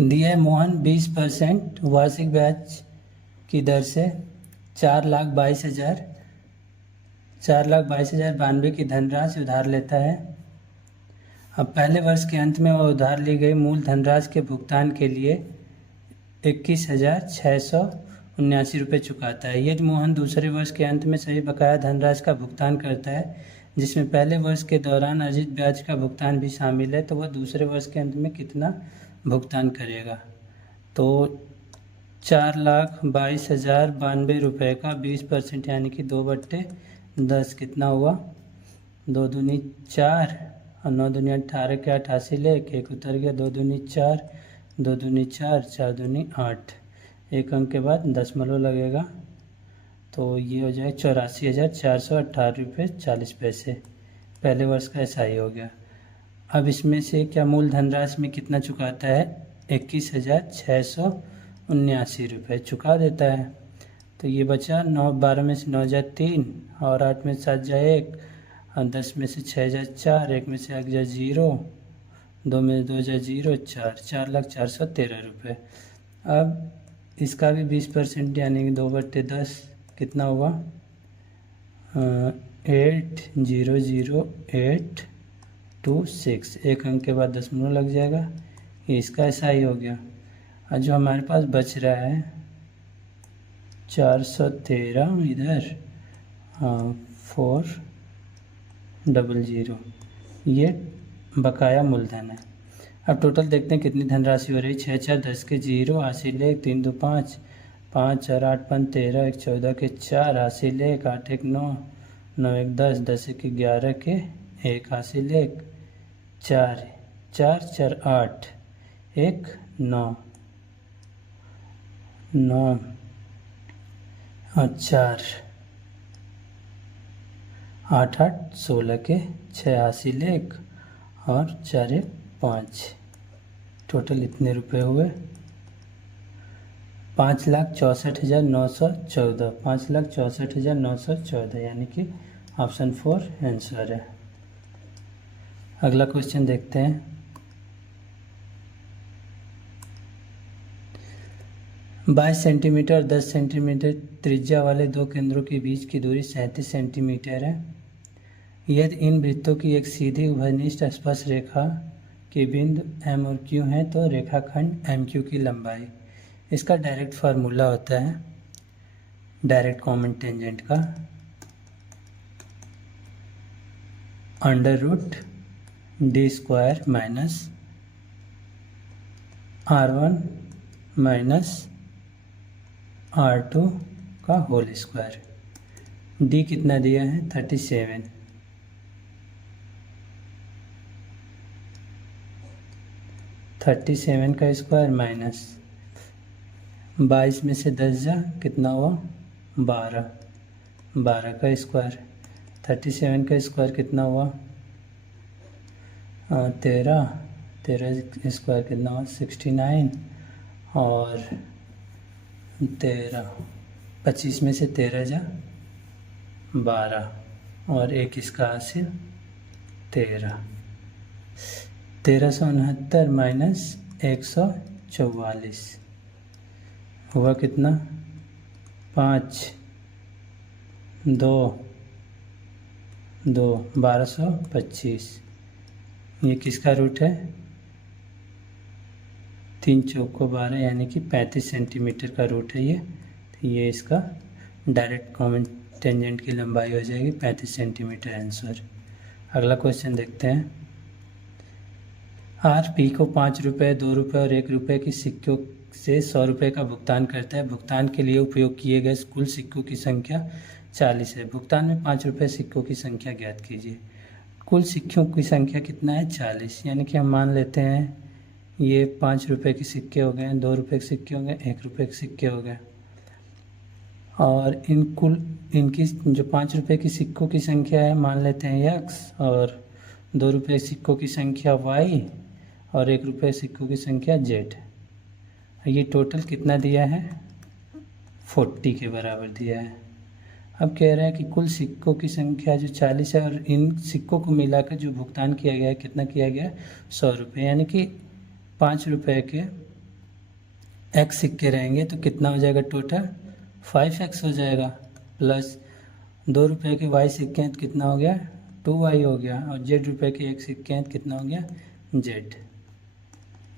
दिया है मोहन 20% वार्षिक ब्याज की दर से 4,22,092 की धनराशि उधार लेता है। अब पहले वर्ष के अंत में वह उधार ली गई मूल धनराशि के भुगतान के लिए 21,679 रुपये चुकाता है। यदि मोहन दूसरे वर्ष के अंत में सभी बकाया धनराशि का भुगतान करता है जिसमें पहले वर्ष के दौरान अर्जित ब्याज का भुगतान भी शामिल है, तो वह दूसरे वर्ष के अंत में कितना भुगतान करेगा? तो 4,22,092 रुपये का 20% यानी कि 2/10 कितना हुआ? 2 दूनी 4 और 9 दूनी 18 के 88 ले एक उतर गया, 2 दूनी 4 2 दूनी 4 4 दूनी 8, एक अंक के बाद दशमलव लगेगा तो ये हो जाए 84,418 रुपये 40 पैसे। पहले वर्ष का ऐसा ही हो गया। अब इसमें से क्या मूल धनराशि में कितना चुकाता है? 21,679 रुपये चुका देता है। तो ये बचा 9 12 में से 9 जा 3 और 8 में 7 जा 1 और 10 में से 6 जा 4, 1 में से 1 जा 0, 2 में 2 जा 0, 4,04,13 रुपये। अब इसका भी 20% यानी कि 2/10 कितना हुआ? 8,00826, एक अंक के बाद दशमलव लग जाएगा। ये इसका ऐसा ही हो गया। और जो हमारे पास बच रहा है 413 इधर 400, ये बकाया मूलधन है। अब टोटल देखते हैं कितनी धनराशि हो रही है। 6 4 10 के 0, हासिल 1, 3 2 5, 5 4 8 5 13, 1 14 के 4, हासिल 1, 8 1 9, 9 1 10, 10 1 11 के 1, हासिल 1, 4 4 4 8, 1 9 9 और 4 8 8 16 के 6, हासिल 1 और 4 1 5। टोटल इतने रुपए हुए 5,64,914, 5,64,914 यानी कि ऑप्शन 4 आंसर है। अगला क्वेश्चन देखते हैं। बाईस सेंटीमीटर और 10 सेंटीमीटर त्रिज्या वाले दो केंद्रों के बीच की दूरी 37 सेंटीमीटर है। यदि इन वृत्तों की एक सीधी उभयनिष्ठ स्पर्श रेखा के बिंदु M और Q हैं तो रेखाखंड MQ की लंबाई। इसका डायरेक्ट फार्मूला होता है डायरेक्ट कॉमन टेंजेंट का √d² minus R1 minus R2 का होल स्क्वायर। D कितना दिया है? 37। 37 का स्क्वायर माइनस 22 में से 10 जा कितना हुआ? 12, 12 का स्क्वायर। 37 का स्क्वायर कितना हुआ? 13, 13 स्क्वायर कितना हुआ? 69 और 13, 25 में से 13 जा 12 और एक इसका हासिल 13। 1369 माइनस 144 हुआ कितना? 5 2 2 1225। ये किसका रूट है? 3 चौको 12 यानी कि 35 सेंटीमीटर का रूट है ये। तो ये इसका डायरेक्ट कॉमन टेंजेंट की लंबाई हो जाएगी 35 सेंटीमीटर आंसर। अगला क्वेश्चन देखते हैं। RP को 5 रुपये, 2 रुपये और 1 रुपये की सिक्कों से 100 रुपये का भुगतान करता है। भुगतान के लिए उपयोग किए गए कुल सिक्कों की संख्या 40 है। भुगतान में 5 रुपये सिक्कों की संख्या ज्ञात कीजिए। कुल सिक्कों की संख्या कितना है? 40। यानी कि हम मान लेते हैं ये 5 रुपये के सिक्के हो गए, 2 रुपये के सिक्के हो गए, 1 रुपये के सिक्के हो गए। और इनकी जो 5 रुपये की सिक्कों की संख्या है मान लेते हैं x, और 2 रुपये सिक्कों की संख्या y और 1 रुपये सिक्कों की संख्या z। ये टोटल कितना दिया है? 40 के बराबर दिया है। अब कह रहा है कि कुल सिक्कों की संख्या जो 40 है और इन सिक्कों को मिलाकर जो भुगतान किया गया है कितना किया गया है? 100 रुपये। यानी कि 5 रुपये के x सिक्के रहेंगे तो कितना हो जाएगा टोटल 5x हो जाएगा, प्लस 2 रुपये के y सिक्के हैं तो कितना हो गया 2y हो गया, और z रुपये के 1 सिक्के हैं तो कितना हो गया z।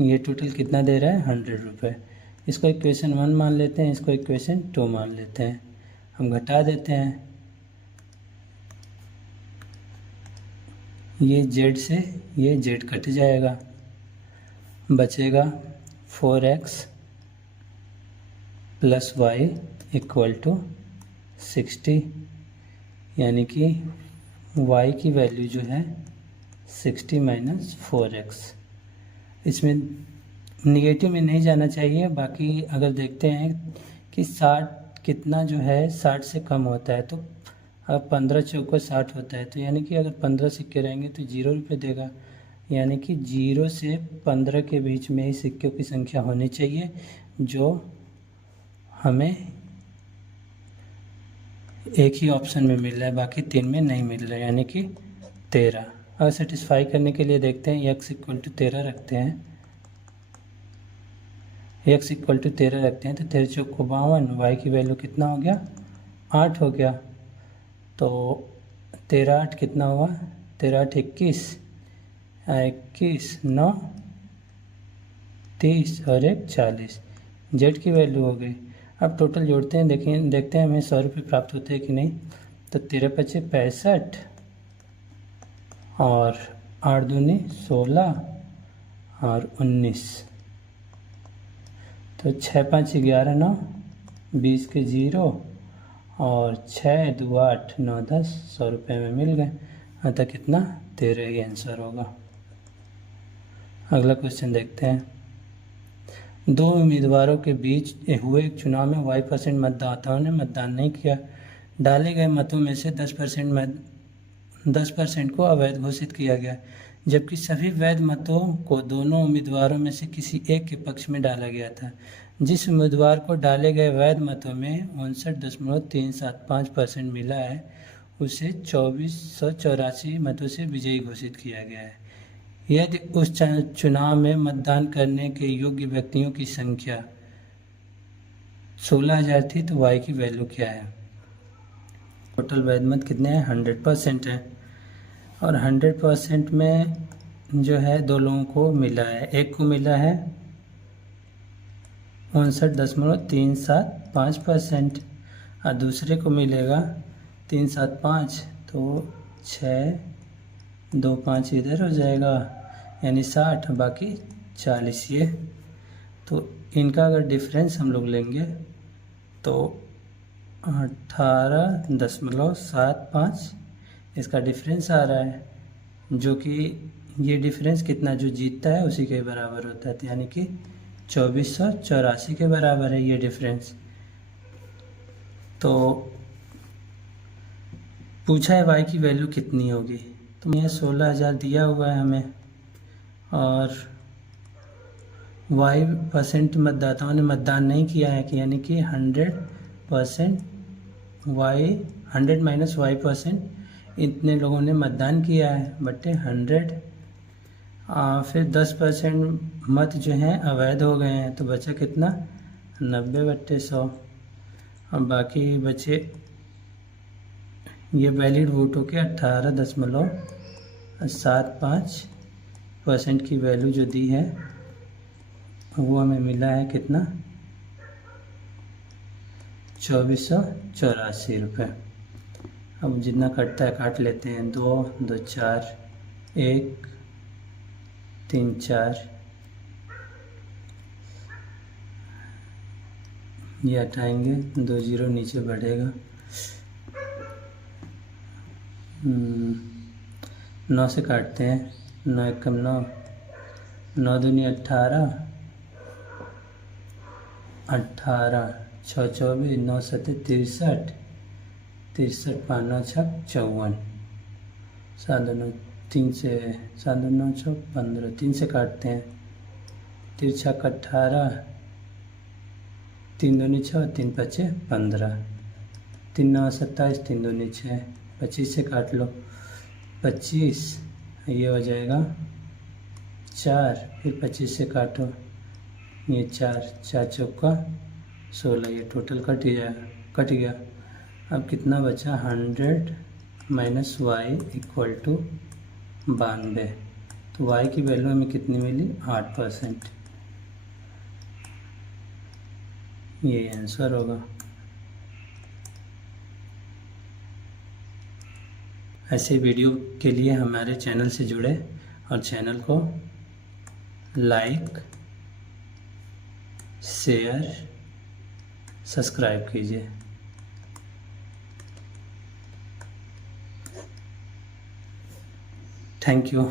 ये टोटल कितना दे रहा है 100 रुपये। इसको इक्वेशन 1 मान लेते हैं, इसको इक्वेशन 2 मान लेते हैं। हम घटा देते हैं, ये z से ये z कट जाएगा, बचेगा 4x plus Y equal to 60, यानी कि y की वैल्यू जो है 60 माइनस 4x। इसमें निगेटिव में नहीं जाना चाहिए। बाकी अगर देखते हैं कि 60 कितना जो है 60 से कम होता है, तो अब 15 चौको 60 होता है, तो यानी कि अगर 15 सिक्के रहेंगे तो 0 रुपये देगा, यानी कि 0 से 15 के बीच में ही सिक्कों की संख्या होनी चाहिए, जो हमें एक ही ऑप्शन में मिल रहा है, बाकी 3 में नहीं मिल रहा है, यानी कि 13। अगर सेटिस्फाई करने के लिए देखते हैं x इक्वल टू 13 रखते हैं, x इक्वल टू 13 रखते हैं तो 13 चौक 52, y की वैल्यू कितना हो गया 8 हो गया, तो 13 8 कितना हुआ 13 8 21, 21 9 30 और 1 40, z की वैल्यू हो गई। अब टोटल जोड़ते हैं, देखते हैं हमें 100 रुपये प्राप्त होते हैं कि नहीं। तो 13 पचे 65 और 8 दूनी 16 और 19, तो 6 5 11 9 20 के 0 और 6 2 8 9 10, 100 रुपये में मिल गए। अतः कितना 13 ही आंसर होगा। अगला क्वेश्चन देखते हैं। 2 उम्मीदवारों के बीच हुए एक चुनाव में y% मतदाताओं ने मतदान नहीं किया। डाले गए मतों में से 10% को अवैध घोषित किया गया, जबकि सभी वैध मतों को दोनों उम्मीदवारों में से किसी एक के पक्ष में डाला गया था। जिस उम्मीदवार को डाले गए वैध मतों में 59.375% मिला है, उसे 2484 मतों से विजयी घोषित किया गया है। यदि उस चुनाव में मतदान करने के योग्य व्यक्तियों की संख्या 16,000 थी, तो y की वैल्यू क्या है। टोटल वैध मत कितने हैं 100% है, और 100% में जो है 2 लोगों को मिला है, एक को मिला है 59.375% और दूसरे को मिलेगा 375, तो 6 2 5 इधर हो जाएगा, यानी 60 बाकी 40 ये। तो इनका अगर डिफरेंस हम लोग लेंगे तो 18.75 इसका डिफरेंस आ रहा है, जो कि ये डिफरेंस कितना जो जीतता है उसी के बराबर होता है, यानी कि 2484 के बराबर है ये डिफरेंस। तो पूछा है y की वैल्यू कितनी होगी, तो यह 16,000 दिया हुआ है हमें, और y% मतदाताओं ने मतदान नहीं किया है, कि यानी कि 100% y 100 माइनस y% इतने लोगों ने मतदान किया है, बटे 100। फिर 10% मत जो हैं अवैध हो गए हैं, तो बचा कितना 90/100, और बाकी बचे ये वैलिड वोटों के 18.75% की वैल्यू जो दी है वो हमें मिला है कितना 2484 रुपये। अब जितना कटता है काट लेते हैं, 2 2 4 1 3 4, ये हटाएंगे 2 0 नीचे बढ़ेगा, 9 से काटते हैं, 9 1 कम 9, 9 दूनी 18, 18 6 24, 9 7 63, 63 5 9 6 54, 7 9 3 से 7 9 6 15, 3 से काटते हैं, 3 6 18, 3 दूनी 6 3 5 15, 3 9 27, 3 दूनी 6, 25 से काट लो 25, ये हो जाएगा 4, फिर 25 से काटो ये 4 4 चौका 16, ये टोटल कट गया। अब कितना बचा, 100 माइनस वाई इक्वल टू 92। तो वाई की वैल्यू हमें कितनी मिली, 8%। ये आंसर होगा। ऐसे वीडियो के लिए हमारे चैनल से जुड़े और चैनल को लाइक, शेयर, सब्सक्राइब कीजिए। Thank you.